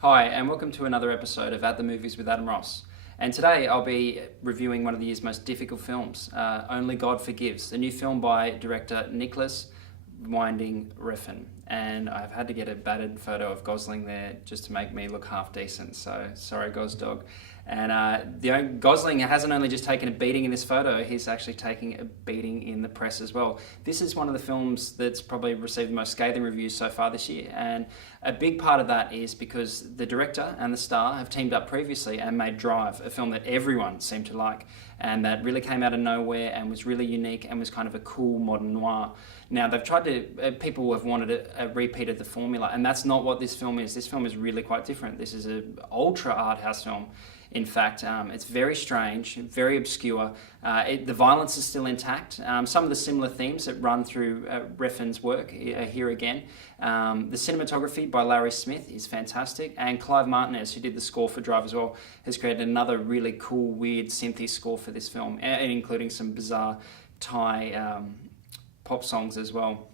Hi, and welcome to another episode of At the Movies with Adam Ross. And today I'll be reviewing one of the year's most difficult films, Only God Forgives, the new film by director Nicholas Winding Refn. And I've had to get a battered photo of Gosling there just to make me look half decent, so sorry Gosdog. And Gosling hasn't only just taken a beating in this photo, he's actually taking a beating in the press as well. This is one of the films that's probably received the most scathing reviews so far this year, and a big part of that is because the director and the star have teamed up previously and made Drive, a film that everyone seemed to like, and that really came out of nowhere and was really unique and was kind of a cool modern noir. Now they've tried to, people have wanted a repeat of the formula, and that's not what this film is. This film is really quite different. This is an ultra art house film. In fact, it's very strange, very obscure. The violence is still intact. Some of the similar themes that run through Refn's work are here again. The cinematography by Larry Smith is fantastic, and Clive Martinez, who did the score for Drive as well, has created another really cool, weird synthy score for this film, including some bizarre Thai pop songs as well.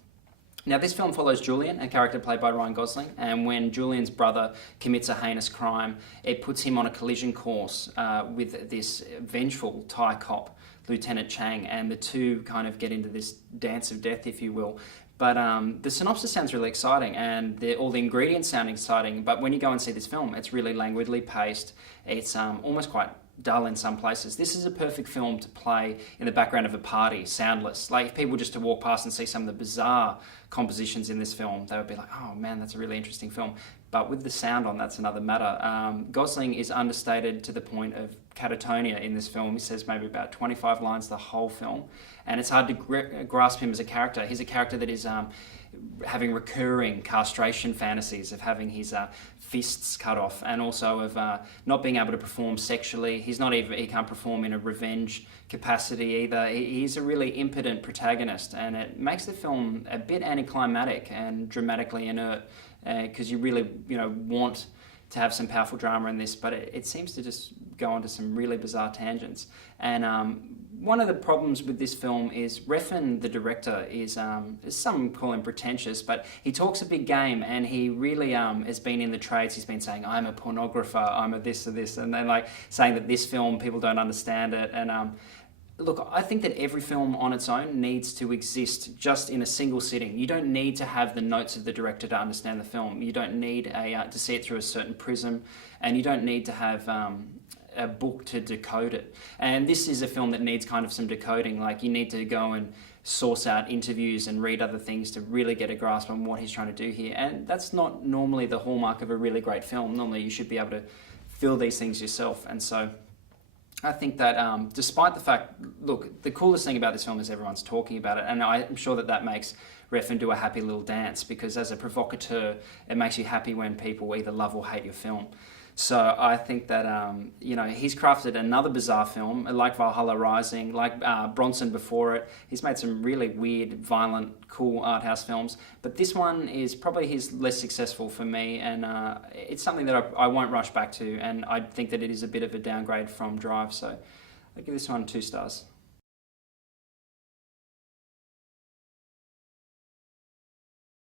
Now, this film follows Julian, a character played by Ryan Gosling, and when Julian's brother commits a heinous crime, it puts him on a collision course with this vengeful Thai cop, Lieutenant Chang, and the two kind of get into this dance of death, if you will. But the synopsis sounds really exciting, and all the ingredients sound exciting, but when you go and see this film, it's really languidly paced. It's almost quite dull in some places. This is a perfect film to play in the background of a party, soundless. Like if people just to walk past and see some of the bizarre compositions in this film, they would be like, oh man, that's a really interesting film. But with the sound on, that's another matter. Gosling is understated to the point of catatonia in this film. He says maybe about 25 lines the whole film, and it's hard to grasp him as a character. He's a character that is having recurring castration fantasies of having his fists cut off, and also of not being able to perform sexually. He can't perform in a revenge capacity either. He's a really impotent protagonist, and it makes the film a bit anticlimactic and dramatically inert, because you really want to have some powerful drama in this, but it seems to just go onto some really bizarre tangents. And one of the problems with this film is Refn, the director, is some call him pretentious, but he talks a big game, and he really has been in the trades. He's been saying, I'm a pornographer, I'm a this or this, and then like saying that this film, people don't understand it. And look, I think that every film on its own needs to exist just in a single sitting. You don't need to have the notes of the director to understand the film. You don't need to see it through a certain prism, and you don't need to have a book to decode it. And this is a film that needs kind of some decoding. Like you need to go and source out interviews and read other things to really get a grasp on what he's trying to do here. And that's not normally the hallmark of a really great film. Normally you should be able to feel these things yourself. And so I think that despite the fact, look, the coolest thing about this film is everyone's talking about it, and I'm sure that makes Refn do a happy little dance, because as a provocateur, it makes you happy when people either love or hate your film. So I think that he's crafted another bizarre film, like Valhalla Rising, like Bronson before it. He's made some really weird, violent, cool art house films, but this one is probably his less successful for me, and it's something that I won't rush back to, and I think that it is a bit of a downgrade from Drive, so I give this one 2 stars.